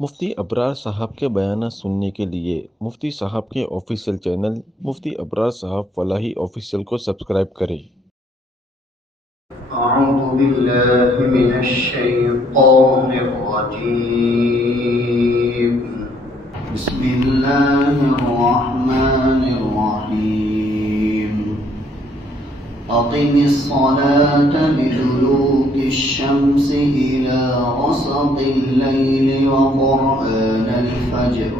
مفتی ابرار صاحب کے بیانات سننے کے لیے مفتی صاحب کے آفیشیل چینل مفتی ابرار صاحب فلاحی آفیشیل کو سبسکرائب کریں۔ اعوذ باللہ من الشیطان الرجیم بسم اللہ الرحمن الرحیم اقم الصلاة لدلوک الشمس الى غسق الليل وقرآن الفجر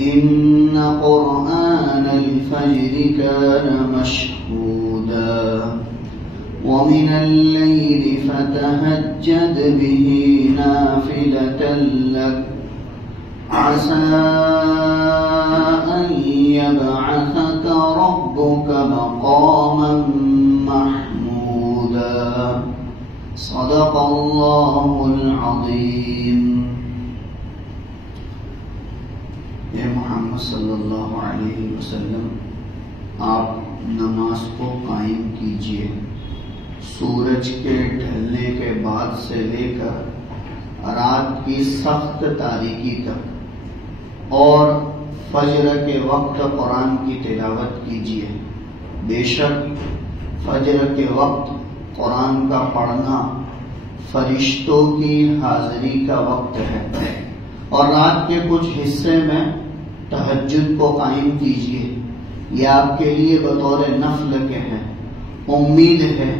ان قرآن الفجر كان مشهودا ومن الليل فتهجد به نافلة لك عسى أن يبعثك ربك مقاما محمودا صدق الله العظيم۔ اے محمد صلی اللہ علیہ وسلم، آپ نماز کو قائم کیجئے سورج کے ڈھلنے کے بعد سے لے کر رات کی سخت تاریکی تک، اور فجر کے وقت قرآن کی تلاوت کیجیے۔ بے شک فجر کے وقت قرآن کا پڑھنا فرشتوں کی حاضری کا وقت ہے، اور رات کے کچھ حصے میں تہجد کو قائم کیجیے۔ یہ آپ کے لیے بطور نفل کے ہیں۔ امید ہے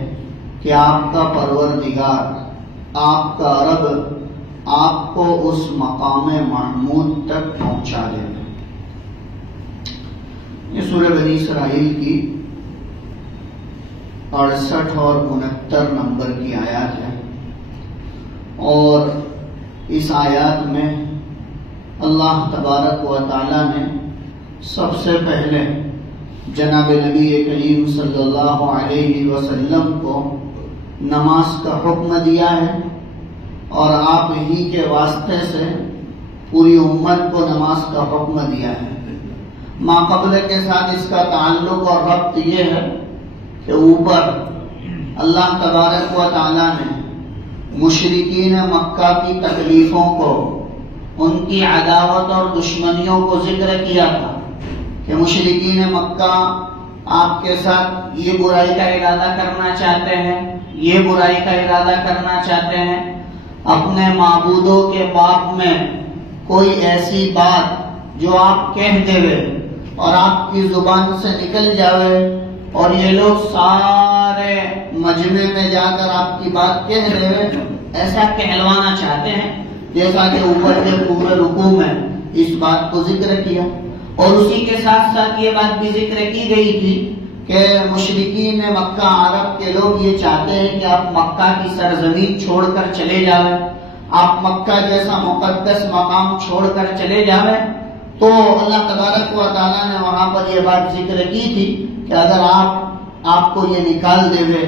کہ آپ کا پروردگار، آپ کا رب آپ کو اس مقام محمود تک پہنچا دے۔ یہ سورہ بنی اسرائیل کی 68 اور 69 نمبر کی آیات ہے، اور اس آیات میں اللہ تبارک و تعالی نے سب سے پہلے جناب نبی کریم صلی اللہ علیہ وسلم کو نماز کا حکم دیا ہے، اور آپ ہی کے واسطے سے پوری امت کو نماز کا حکم دیا ہے۔ ما قبل کے ساتھ اس کا تعلق اور ربط یہ ہے کہ اوپر اللہ تبارک و تعالی نے مشرکین مکہ کی تکلیفوں کو، ان کی عداوت اور دشمنیوں کو ذکر کیا تھا کہ مشرکین مکہ آپ کے ساتھ یہ برائی کا ارادہ کرنا چاہتے ہیں، یہ برائی کا ارادہ کرنا چاہتے ہیں، اپنے معبودوں کے باب میں کوئی ایسی بات جو آپ کہہ دیوے اور آپ کی زبان سے نکل جاوے، اور یہ لوگ سارے مجمع میں جا کر آپ کی بات کہہ دیوے، ایسا کہلوانا چاہتے ہیں۔ جیسا کہ اوپر کے پورے رکوع میں اس بات کو ذکر کیا، اور اسی کے ساتھ ساتھ یہ بات بھی ذکر کی گئی تھی کہ مشرکین مکہ عرب کے لوگ یہ چاہتے ہیں کہ آپ مکہ کی سرزمین چھوڑ کر چلے جاویں، آپ مکہ جیسا مقدس مقام چھوڑ کر چلے جاویں۔ تو اللہ تبارک و تعالیٰ نے وہاں پر یہ بات ذکر کی تھی کہ اگر آپ کو یہ نکال دیوے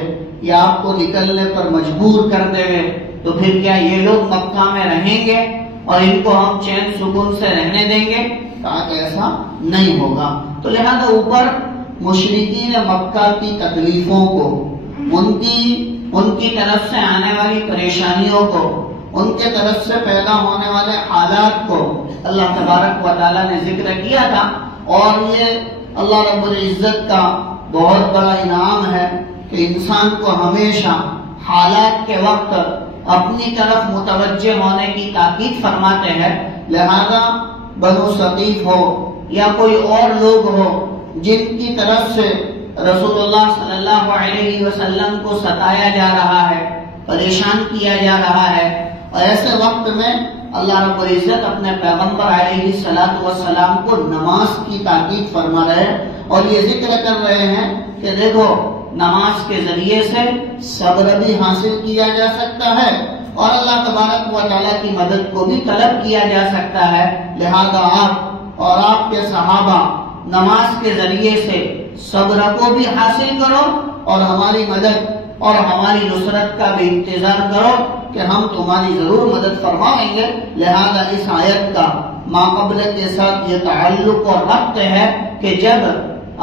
یا آپ کو نکلنے پر مجبور کر دیوے تو پھر کیا یہ لوگ مکہ میں رہیں گے اور ان کو ہم چین سکون سے رہنے دیں گے؟ کہا کہ ایسا نہیں ہوگا۔ تو لہذا اوپر مشرکین مکہ کی تکلیفوں کو، ان کی طرف سے آنے والی پریشانیوں کو، ان کے طرف سے پیدا ہونے والے حالات کو اللہ تبارک و تعالیٰ نے ذکر کیا تھا، اور یہ اللہ رب العزت کا بہت بڑا انعام ہے کہ انسان کو ہمیشہ حالات کے وقت اپنی طرف متوجہ ہونے کی تاکید فرماتے ہیں۔ لہذا بنو ثقیف ہو یا کوئی اور لوگ ہو جن کی طرف سے رسول اللہ صلی اللہ علیہ وسلم کو ستایا جا رہا ہے، پریشان کیا جا رہا ہے، اور ایسے وقت میں اللہ رب العزت اپنے پیغمبر علیہ السلام کو نماز کی تاکید فرما رہے ہیں، اور یہ ذکر کر رہے ہیں کہ دیکھو نماز کے ذریعے سے صبر بھی حاصل کیا جا سکتا ہے، اور اللہ تبارک و تعالیٰ کی مدد کو بھی طلب کیا جا سکتا ہے۔ لہذا آپ اور آپ کے صحابہ نماز کے ذریعے سے صبر کو بھی حاصل کرو، اور ہماری مدد اور ہماری نصرت کا بھی انتظار کرو کہ ہم تمہاری ضرور مدد فرمائیں گے۔ لہذا اس آیت کا ما قبل کے ساتھ یہ تعلق اور ربط ہے کہ جب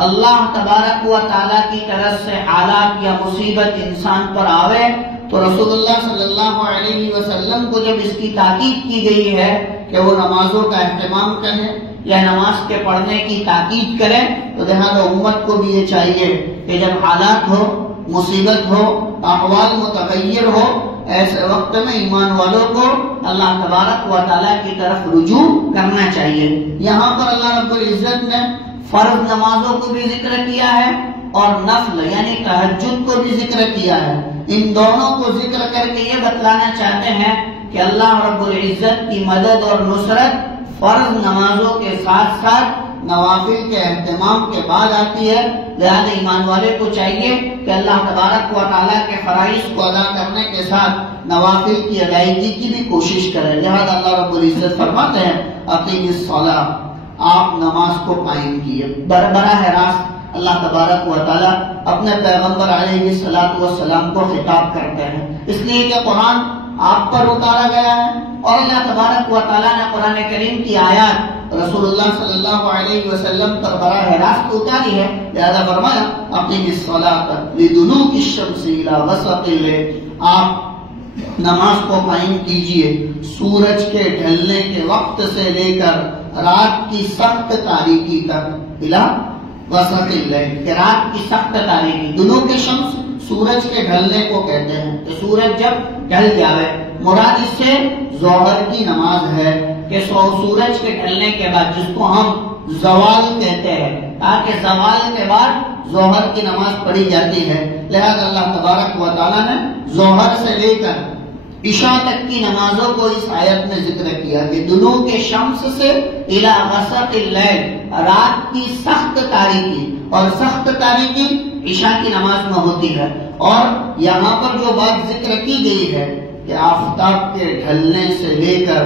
اللہ تبارک و تعالیٰ کی طرف سے حالات یا مصیبت انسان پر آوے تو رسول اللہ صلی اللہ علیہ وسلم کو جب اس کی تاکید کی گئی ہے کہ وہ نمازوں کا اہتمام کریں یا نماز کے پڑھنے کی تاکید کریں، تو لہٰذا امت کو بھی یہ چاہیے کہ جب حالات ہو، مصیبت ہو، احوال متغیر ہو، ایسے وقت میں ایمان والوں کو اللہ تبارک و تعالیٰ کی طرف رجوع کرنا چاہیے۔ یہاں پر اللہ رب العزت نے فرض نمازوں کو بھی ذکر کیا ہے اور نفل یعنی تہجد کو بھی ذکر کیا ہے۔ ان دونوں کو ذکر کر کے یہ بتلانا چاہتے ہیں کہ اللہ رب العزت کی مدد اور نصرت فرض نمازوں کے ساتھ ساتھ نوافل کے اہتمام کے بعد آتی ہے۔ لہذا ایمان والے کو چاہیے کہ اللہ تبارک و تعالیٰ کے فرائض کو ادا کرنے کے ساتھ نوافل کی ادائیگی کی بھی کوشش کرے۔ لہذا اللہ رب العزت فرماتے ہیں اقیم الصلاۃ، آپ نماز کو قائم کیے۔ براہ راست اللہ تبارک و تعالیٰ اپنے پیغمبر علیہ الصلوۃ والسلام کو خطاب کرتے ہیں، اس لیے کہ قرآن آپ پر اتارا گیا ہے اور اللہ تبارک و تعالیٰ نے قرآن کریم کی آیات رسول اللہ صلی اللہ علیہ وسلم پر براہ راست اتاری ہے۔ لہذا فرمایا اقیم الصلاۃ لدلوک الشمس الی غسق اللیل، آپ نماز کو قائم کیجئے سورج کے ڈھلنے کے وقت سے لے کر رات کی سخت تاریکی تک، الی غسق اللیل کہ رات کی سخت تاریکی۔ دلوک الشمس سورج کے ڈھلنے کو کہتے ہیں کہ سورج جب ڈھل جاوے، مراد اس سے ظہر کی نماز ہے کہ سورج کے ڈھلنے کے بعد، جس کو ہم زوال کہتے ہیں، تاکہ زوال کے بعد ظہر کی نماز پڑھی جاتی ہے۔ لہذا اللہ تبارک و تعالیٰ نے ظہر سے لے کر عشاء تک کی نمازوں کو اس آیت میں ذکر کیا کہ دلوک شمس سے الی غسق اللیل، رات کی سخت تاریکی، اور سخت تاریکی عشاء کی نماز میں ہوتی ہے۔ اور یہاں پر جو بات ذکر کی گئی ہے کہ آفتاب کے ڈھلنے سے لے کر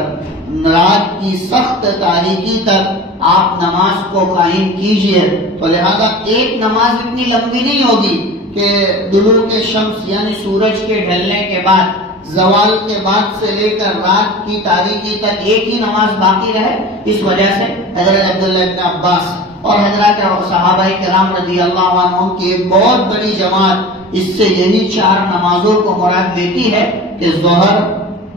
رات کی سخت تاریکی تک آپ نماز کو قائم کیجئے، تو لہذا ایک نماز اتنی لمبی نہیں ہوگی کہ دلوک شمس یعنی سورج کے ڈھلنے کے بعد، زوال کے بعد سے لے کر رات کی تاریکی تک ایک ہی نماز باقی رہے۔ اس وجہ سے حضرت عبداللہ ابن عباس اور حضرات صحابہ کرام رضی اللہ عنہم کی ایک بہت بڑی جماعت اس سے یہی 4 نمازوں کو مراد دیتی ہے کہ ظہر،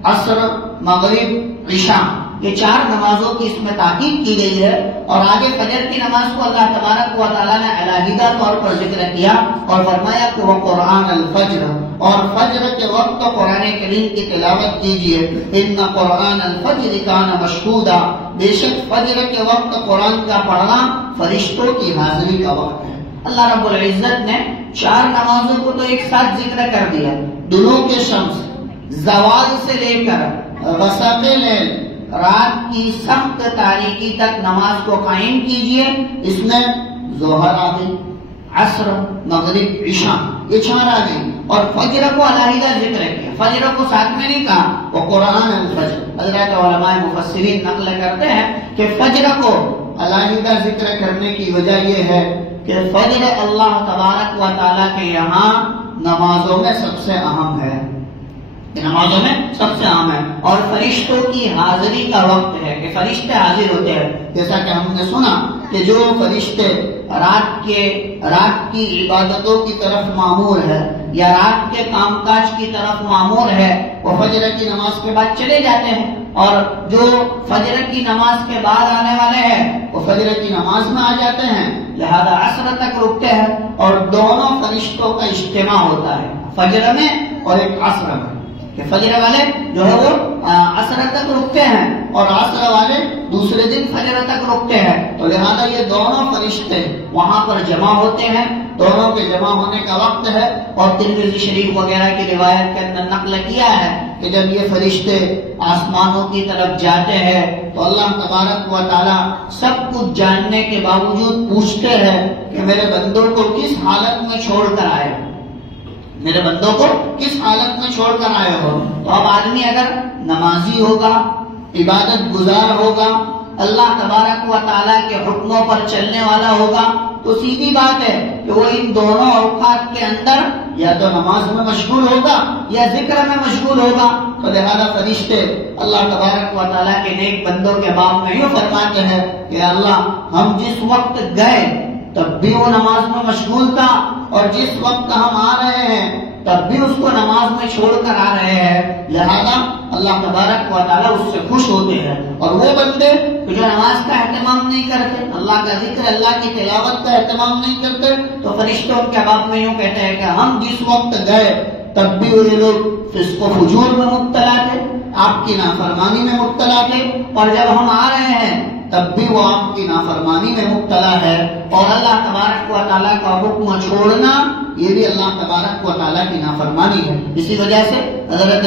عصر، مغرب، عشاء، یہ 4 نمازوں کی اس میں تاکید کی گئی ہے۔ اور آگے فجر کی نماز کو اللہ تبارک و تعالیٰ نے علیحدہ طور پر ذکر کیا اور فرمایا کہ وہ قرآن الفجر، اور فجر کے وقت قرآن کریم کی تلاوت کیجیے۔ ان قرآن الفجر کان مشہودا، بے شک فجر کے وقت قرآن کا پڑھنا فرشتوں کی حاضری کا وقت ہے۔ اللہ رب العزت نے 4 نمازوں کو تو ایک ساتھ ذکر کر دیا، دلوک شمس، زوال سے لے کر غسق اللیل، رات کی سخت تاریکی تک نماز کو قائم کیجئے۔ اس میں ظہر آ گئی، عصر، مغرب، عشاء، یہ 4 آ گئی، اور فجر کو علیحدہ ذکر کیا، فجر کو ساتھ میں نہیں کہا۔ وہ قرآن الفجر، حضرات علماء مفسرین نقل کرتے ہیں کہ فجر کو علیحدہ ذکر کرنے کی وجہ یہ ہے کہ فجر اللہ تبارک و تعالیٰ کے یہاں نمازوں میں سب سے اہم ہے، نمازوں میں سب سے اہم ہے، اور فرشتوں کی حاضری کا وقت ہے کہ فرشتے حاضر ہوتے ہیں۔ جیسا کہ ہم نے سنا کہ جو فرشتے رات کی عبادتوں کی طرف مامور ہے یا رات کے کام کاج کی طرف مامور ہے، وہ فجر کی نماز کے بعد چلے جاتے ہیں، اور جو فجر کی نماز کے بعد آنے والے ہیں وہ فجر کی نماز میں آ جاتے ہیں، لہذا عصر تک رکتے ہیں، اور دونوں فرشتوں کا اجتماع ہوتا ہے فجر میں اور ایک عصر میں، کہ فجر والے جو ہے وہ عصر تک رکتے ہیں اور عصر والے دوسرے دن فجر تک رکتے ہیں، تو لہذا یہ دونوں فرشتے وہاں پر جمع ہوتے ہیں، دونوں کے جمع ہونے کا وقت ہے۔ اور ترمذی شریف وغیرہ کی روایت کے اندر نقل کیا ہے کہ جب یہ فرشتے آسمانوں کی طرف جاتے ہیں تو اللہ تبارک و تعالیٰ سب کچھ جاننے کے باوجود پوچھتے ہیں کہ میرے بندوں کو کس حالت میں چھوڑ کر آئے، میرے بندوں کو کس حالت میں چھوڑ کر آئے ہو۔ تو اب آدمی اگر نمازی ہوگا، عبادت گزار ہوگا، اللہ تبارک و تعالیٰ کے حکموں پر چلنے والا ہوگا، تو سیدھی بات ہے کہ وہ ان دونوں اوقات کے اندر یا تو نماز میں مشغول ہوگا یا ذکر میں مشغول ہوگا۔ تو لہذا فرشتے اللہ تبارک و تعالیٰ کے نیک بندوں کے باب میں یوں فرماتے ہیں کہ اللہ ہم جس وقت گئے تب بھی وہ نماز میں مشغول تھا، اور جس وقت ہم آ رہے ہیں تب بھی اس کو نماز میں چھوڑ کر آ رہے ہیں، لہذا اللہ تبارک و تعالیٰ اس سے خوش ہوتے ہیں۔ اور وہ بندے جو نماز کا اہتمام نہیں کرتے، اللہ کا ذکر، اللہ کی تلاوت کا اہتمام نہیں کرتے، تو فرشتوں کے باب میں یوں کہتے ہیں کہ ہم جس وقت گئے تب بھی یہ لوگ فسق و فجور میں مبتلا تھے، آپ کی نافرمانی میں مبتلا تھے، اور جب ہم آ رہے ہیں تب بھی وہ آپ کی نافرمانی میں مبتلا ہے۔ اور اللہ تبارک و تعالیٰ کا حکم چھوڑنا یہ بھی اللہ تبارک و تعالیٰ کی نافرمانی ہے۔ اسی وجہ سے حضرت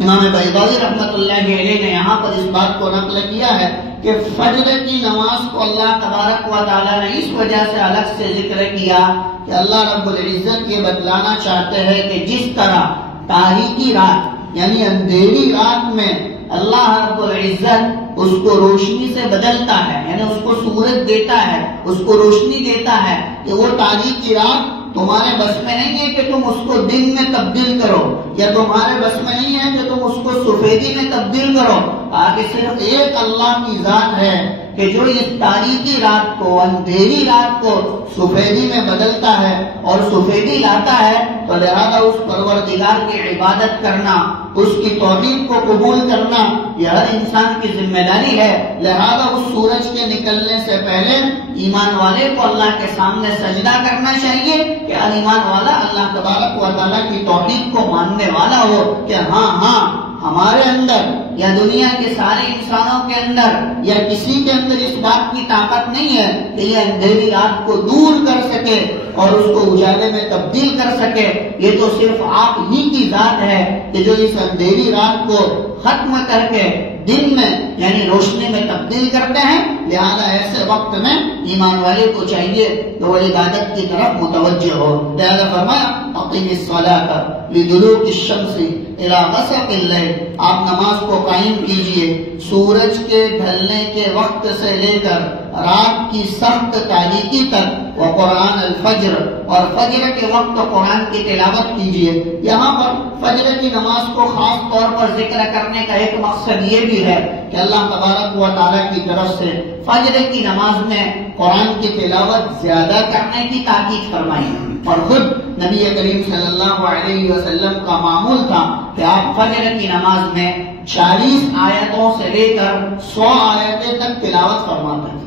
امام بیضاوی رحمۃ اللہ علیہ نے یہاں پر اس بات کو نقل کیا ہے کہ فجر کی نماز کو اللہ تبارک و تعالیٰ نے اس وجہ سے الگ سے ذکر کیا کہ اللہ رب العزت یہ بتلانا چاہتے ہیں کہ جس طرح تاریکی رات یعنی اندھیری رات میں اللہ رب العزت اس کو روشنی سے بدلتا ہے، یعنی اس کو سورج دیتا ہے، اس کو روشنی دیتا ہے، کہ وہ تاریکی رات تمہارے بس میں نہیں ہے کہ تم اس کو دن میں تبدیل کرو، یا تمہارے بس میں نہیں ہے کہ تم اس کو سفیدی میں تبدیل کرو، آگے صرف ایک اللہ کی ذات ہے کہ جو اس تاریکی رات کو، اندھیری رات کو سفیدی میں بدلتا ہے اور سفیدی لاتا ہے۔ تو لہذا اس پروردگار کی عبادت کرنا، اس کی توحید کو قبول کرنا یہ ہر انسان کی ذمہ داری ہے۔ لہذا اس سورج کے نکلنے سے پہلے ایمان والے کو اللہ کے سامنے سجدہ کرنا چاہیے کہ ایمان والا اللہ تبارک و تعالیٰ کی توحید کو ماننے والا ہو کہ ہاں ہمارے اندر یا دنیا کے سارے انسانوں کے اندر یا کسی کے اندر اس بات کی طاقت نہیں ہے کہ یہ اندھیری رات کو دور کر سکے اور اس کو اجالے میں تبدیل کر سکے۔ یہ تو صرف آپ ہی کی ذات ہے کہ جو اس اندھیری رات کو ختم کر کے دن میں یعنی روشنی میں تبدیل کرتے ہیں۔ لہذا ایسے وقت میں ایمان والے کو چاہیے کہ وہ عبادت کی طرف متوجہ ہو۔ لہذا فرمایا اقیم الصلاۃ لدلوک الشمس الی غسق اللیل، آپ نماز کو قائم کیجئے سورج کے ڈھلنے کے وقت سے لے کر رات کی سخت تاریکی تک، وقرآن الفجر، اور فجر کے وقت قرآن کی تلاوت کیجئے۔ یہاں پر فجر کی نماز کو خاص طور پر ذکر کرنے کا ایک مقصد یہ بھی ہے کہ اللہ تبارک و تعالیٰ کی طرف سے فجر کی نماز میں قرآن کی تلاوت زیادہ کرنے کی تاکید فرمائی، اور خود نبی کریم صلی اللہ علیہ وسلم کا معمول تھا کہ آپ فجر کی نماز میں 40 آیتوں سے لے کر 100 آیتیں تک تلاوت فرماتے تھے۔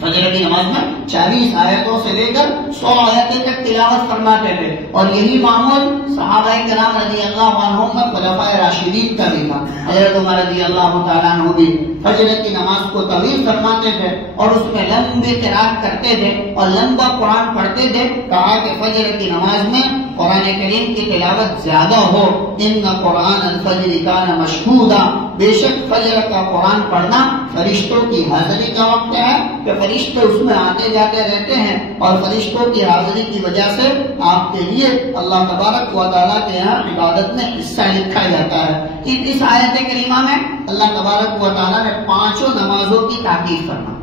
فجر کی نماز میں 40 آیتوں سے لے کر 100 آیتیں تک تلاوت فرماتے تھے، اور یہی معمول صحابہ کرام رضی اللہ عنہم میں خلفائے راشدین کا بھی تھا۔ حضرت عمر رضی اللہ تعالیٰ عنہ بھی فجر کی نماز کو طویل فرماتے تھے اور اس میں لمبی قرات کرتے تھے اور لمبا قرآن پڑھتے تھے۔ کہا کہ فجر کی نماز میں قرآن کریم کی تلاوت زیادہ ہو۔ ان قرآن الفجر کان مشہودا، بے شک فجر کا قرآن پڑھنا فرشتوں کی حاضری کا وقت ہے کہ فرشتے اس میں آتے جاتے رہتے ہیں، اور فرشتوں کی حاضری کی وجہ سے آپ کے لیے اللہ تبارک و تعالیٰ کے یہاں عبادت میں حصہ لکھا جاتا ہے۔ اس آیت کریمہ میں اللہ تبارک و تعالیٰ نے 5 نمازوں کی تاکید فرمائی۔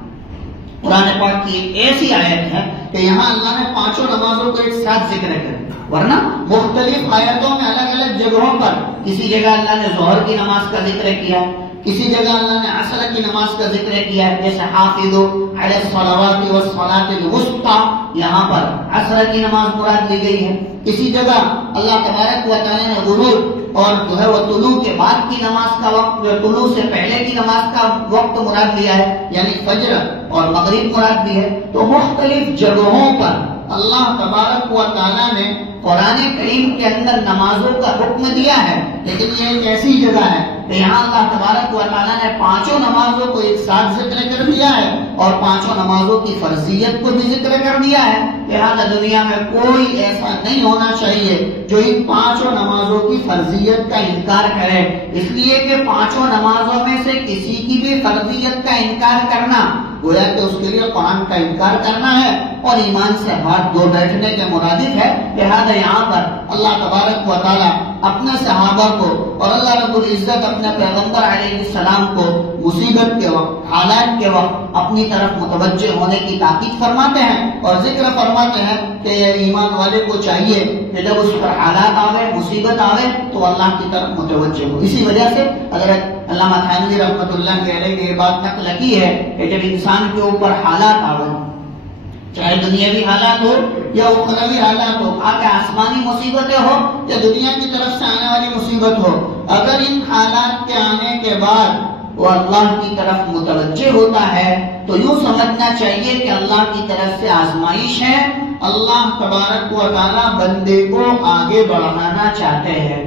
قرآن پاک کی ایسی آیت ہے کہ یہاں اللہ نے 5 نمازوں کو ایک ساتھ ذکر کر، ورنہ مختلف آیتوں میں الگ الگ جگہوں پر کسی جگہ اللہ نے ظہر کی نماز کا ذکر کیا، کسی جگہ اللہ نے عصر کی نماز کا ذکر کیا ہے، جیسے حافظوا علی الصلوات والصلاۃ الوسطی، یہاں پر عصر کی نماز مراد لی گئی ہے۔ کسی جگہ اللہ تبارک و تعالیٰ نے غروب اور جو ہے وہ طلوع کے بعد کی نماز کا وقت، طلوع سے پہلے کی نماز کا وقت مراد لیا ہے، یعنی فجر اور مغرب مراد لی ہے۔ تو مختلف جگہوں پر اللہ تبارک و تعالیٰ نے قرآن کریم کے اندر نمازوں کا حکم دیا ہے، لیکن یہ ایک ایسی جگہ ہے کہ یہاں اللہ تبارک و تعالیٰ نے 5 نمازوں کو ایک ساتھ ذکر کر دیا ہے اور 5 نمازوں کی فرضیت کو بھی ذکر کر دیا ہے۔ لہٰذا دنیا میں کوئی ایسا نہیں ہونا چاہیے جو ان 5 نمازوں کی فرضیت کا انکار کرے، اس لیے کہ 5 نمازوں میں سے کسی کی بھی فرضیت کا انکار کرنا گویا کہ اس کے لیے قرآن کا انکار کرنا ہے اور ایمان سے ہاتھ دھو بیٹھنے کے مرادف ہے۔ لہذا یہاں پر اللہ تبارک و تعالیٰ اپنے صحابہ کو اور اللہ رب العزت اپنے پیغمبر علیہ السلام کو مصیبت کے وقت، حالات کے وقت اپنی طرف متوجہ ہونے کی تاکید فرماتے ہیں اور ذکر فرماتے ہیں کہ ایمان والے کو چاہیے کہ جب اس پر حالات آوے، مصیبت آوے تو اللہ کی طرف متوجہ ہو۔ اسی وجہ سے حضرت علامہ تھانوی رحمۃ اللہ علیہ نے یہ بات نقل کی ہے کہ جب انسان کے اوپر حالات آوے، چاہے دنیاوی حالات ہو یا اخروی حالات ہو، آگے آسمانی مصیبتیں ہو یا دنیا کی طرف سے آنے والی مصیبت ہو، اگر ان حالات کے آنے کے بعد وہ اللہ کی طرف متوجہ ہوتا ہے تو یوں سمجھنا چاہیے کہ اللہ کی طرف سے آزمائش ہے، اللہ تبارک و تعالی بندے کو آگے بڑھانا چاہتے ہیں۔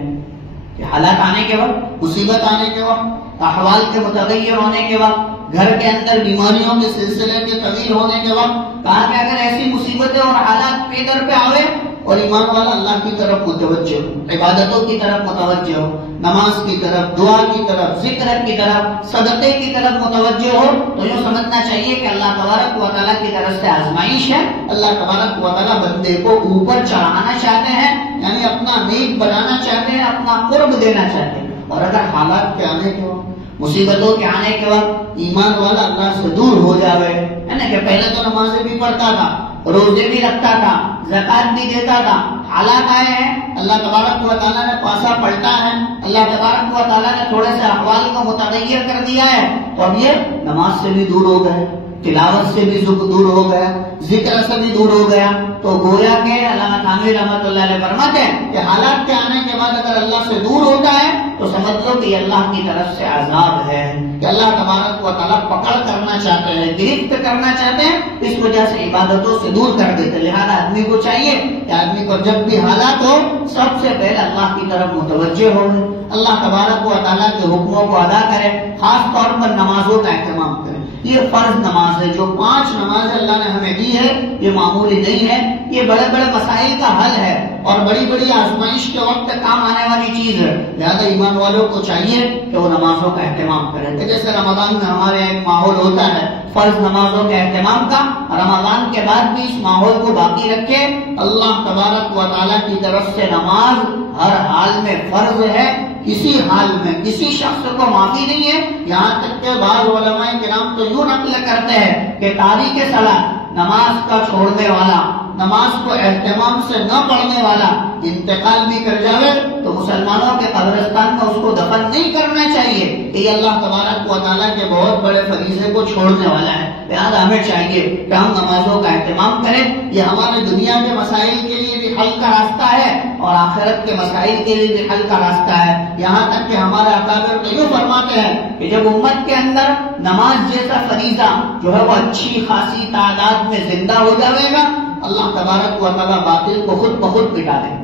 کہ حالات آنے کے وقت، مصیبت آنے کے وقت، احوال کے متغیر ہونے کے وقت، گھر کے اندر بیماریوں کے سلسلے کے طویل ہونے کے وقت کہا کہ اگر ایسی مصیبتیں اور حالات پہ در پہ آوے اور ایمان والا اللہ کی طرف متوجہ ہو، عبادتوں کی طرف متوجہ ہو، نماز کی طرف، دعا کی طرف، ذکر کی طرف، صدقے کی طرف متوجہ ہو، تو یوں سمجھنا چاہیے کہ اللہ تبارک و تعالیٰ کی طرف سے آزمائش ہے، اللہ تبارک و تعالیٰ بندے کو اوپر چڑھانا چاہتے ہیں، یعنی اپنا نیک بنانا چاہتے ہیں، اپنا قرب دینا چاہتے ہیں۔ اور اگر حالات کے آنے کے وقت، مصیبتوں کے آنے کے وقت ایمان والا اللہ سے دور ہو جاوے، ہے نا کہ پہلے تو نمازیں بھی پڑھتا تھا، روزے بھی رکھتا تھا، زکات بھی دیتا تھا، حالات آئے ہیں، اللہ تبارک و تعالیٰ نے پاسا پلٹا ہے، اللہ تبارک و تعالیٰ نے تھوڑے سے احوال کو متغیر کر دیا ہے، اور یہ نماز سے بھی دور ہو گئے، تلاوت سے بھی دور ہو گیا، ذکر سے بھی دور ہو گیا، تو گویا کہ علامہ تھانوی رحمۃ اللہ علیہ فرماتے ہیں کہ حالات کے آنے کے بعد اگر اللہ سے دور ہوتا ہے تو سمجھ لو کہ یہ اللہ کی طرف سے عذاب ہے، کہ اللہ تبارک و تعالیٰ پکڑ کرنا چاہتے ہیں، گرفت کرنا چاہتے ہیں، اس وجہ سے عبادتوں سے دور کر دیتے۔ لہذا آدمی کو چاہیے کہ آدمی کو جب بھی حالات ہو سب سے پہلے اللہ کی طرف متوجہ ہو، اللہ تبارک و تعالیٰ کے حکموں کو ادا کرے، خاص طور پر نمازوں کا اہتمام کرے۔ یہ فرض نماز ہے، جو 5 نمازیں اللہ نے ہمیں دی ہے، یہ معمولی نہیں ہے، یہ بڑے بڑے مسائل کا حل ہے اور بڑی بڑی آزمائش کے وقت کام آنے والی چیز ہے۔ لہذا ایمان والوں کو چاہیے کہ وہ نمازوں کا اہتمام کریں۔ جیسے رمضان میں ہمارے ایک ماحول ہوتا ہے فرض نمازوں کے اہتمام کا، رمضان کے بعد بھی اس ماحول کو باقی رکھے۔ اللہ تبارک و تعالیٰ کی طرف سے نماز ہر حال میں فرض ہے، کسی حال میں کسی شخص کو معافی نہیں ہے، یہاں تک کہ بعض علماء کرام تو یوں نقل کرتے ہیں کہ تاریک صلاۃ، نماز کا چھوڑنے والا، نماز کو اہتمام سے نہ پڑھنے والا انتقال بھی کر جائے تو مسلمانوں کے قبرستان میں اس کو دفن نہیں کرنا چاہیے، کہ یہ اللہ تبارک و تعالیٰ کے بہت بڑے فریضے کو چھوڑنے والا ہے۔ لہٰذا ہمیں چاہیے کہ ہم نمازوں کا اہتمام کریں، یہ ہمارے دنیا کے مسائل کے لیے بھی حل کا راستہ ہے اور آخرت کے مسائل کے لیے بھی حل کا راستہ ہے۔ یہاں تک کہ ہمارے اکابر تو یوں فرماتے ہیں کہ جب امت کے اندر نماز جیسا فریضہ جو ہے وہ اچھی خاصی تعداد میں زندہ ہو جائے گا، اللہ تبارک و تعالیٰ باطل کو خود بخود مٹا دے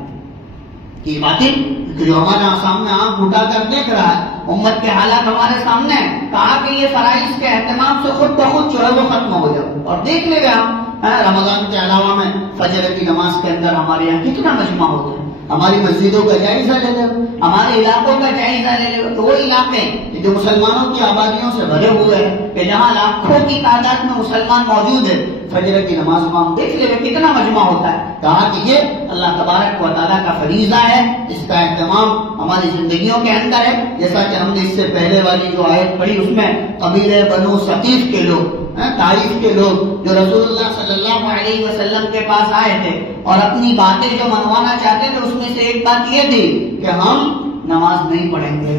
کہ باطل جو ہمارے سامنے آنکھ اٹھا کر دیکھ رہا ہے، امت کے حالات ہمارے سامنے ہیں، کہا کہ یہ فرائض کے اہتمام سے خود بخود جو ہے وہ ختم ہو جائے۔ اور دیکھ لے گا رمضان کے علاوہ میں فجر کی نماز کے اندر ہمارے یہاں کتنا مجمع ہوتا ہے، ہماری مسجدوں کا جائزہ لے لو، ہمارے علاقوں کا جائزہ لے لو، تو وہ علاقے جو مسلمانوں کی آبادیوں سے بھرے ہوئے ہیں، کہ جہاں لاکھوں کی تعداد میں مسلمان موجود ہیں، فجر کی نماز میں ہم دیکھ لے کتنا مجمع ہوتا ہے۔ کہا کہ یہ اللہ تبارک و تعالیٰ کا فریضہ ہے، اس کا اہتمام ہماری زندگیوں کے اندر ہے۔ جیسا کہ ہم نے اس سے پہلے والی جو آیت پڑھی اس میں قبیلہ بنو ثقیف کے لوگ، طائف کے لوگ جو رسول اللہ صلی اللہ علیہ وسلم کے پاس آئے تھے اور اپنی باتیں جو منوانا چاہتے تھے، اس میں سے ایک بات یہ تھی کہ ہم نماز نہیں پڑھیں گے،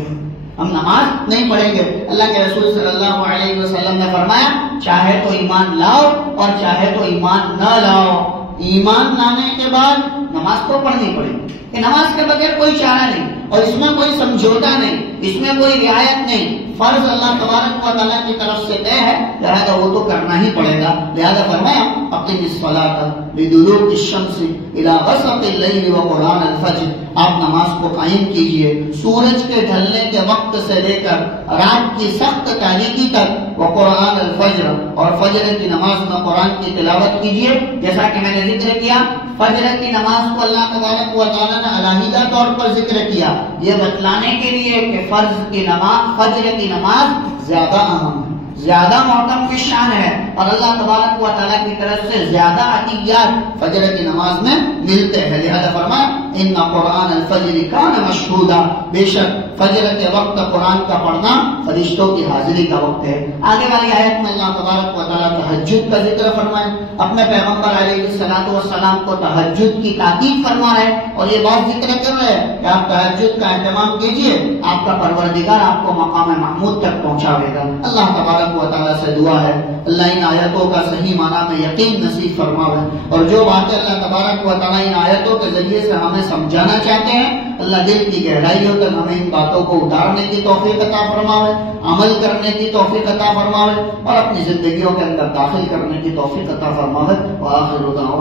ہم نماز نہیں پڑھیں گے۔ اللہ کے رسول صلی اللہ علیہ وسلم نے فرمایا چاہے تو ایمان لاؤ اور چاہے تو ایمان نہ لاؤ، ایمان لانے کے بعد نماز تو پڑھنی پڑے گی، کہ نماز کے بغیر کوئی چارہ نہیں اور اس میں کوئی سمجھوتا نہیں، اس میں کوئی رعایت نہیں، فرض اللہ تبارک و تعالیٰ کی طرف سے طے ہے، لہذا وہ تو کرنا ہی پڑے گا۔ لہذا فرمایا اقم الصلاۃ لدلوک الشمس الی غسق اللیل وقرآن الفجر، آپ نماز کو قائم کیجئے سورج کے ڈھلنے کے وقت سے لے کر رات کی سخت تاریکی تک، وقرآن الفجر، اور فجر کی نماز میں قرآن کی تلاوت کیجئے۔ جیسا کہ میں نے ذکر کیا فجر کی نماز کو اللہ تبارک و تعالیٰ نے علیحدہ طور پر ذکر کیا، یہ بتلانے کے لیے کہ فرض کی نماز، فجر کی نماز زیادہ اہم ہے، زیادہ محترم کی شان ہے اور اللہ تبارک و تعالیٰ کی طرف سے زیادہ عطیات فجر کی نماز میں ملتے ہیں۔ لہذا فرمایا ان قرآن الفجر کان مشہودا، بے شک فجر کے وقت قرآن کا پڑھنا فرشتوں کی حاضری کا وقت ہے۔ آگے والی آیت میں اللہ تبارک و تعالیٰ تہجد کا ذکر فرمائے، اپنے پیغمبر علیہ الصلوۃ والسلام کو تہجد کی تاکید فرما رہے اور یہ بات ذکر کر رہے ہیں کہ آپ تہجد کا اہتمام کیجئے، آپ کا پروردگار آپ کو مقام محمود تک پہنچاوے گا۔ اللہ تبارک و تعالیٰ سے دعا ہے اللہ ان آیتوں کا صحیح معنی میں یقین نصیب فرماوے، اور جو باتیں اللہ تبارک و تعالیٰ ان آیتوں کے ذریعے سے ہمیں سمجھانا چاہتے ہیں، اللہ دل کی گہرائیوں تک ہمیں ان باتوں کو اتارنے کی توفیق عطا فرماوے، عمل کرنے کی توفیق عطا فرماوے، اور اپنی زندگیوں کے اندر داخل کرنے کی توفیق عطا فرماوے۔ وآخر دعوانا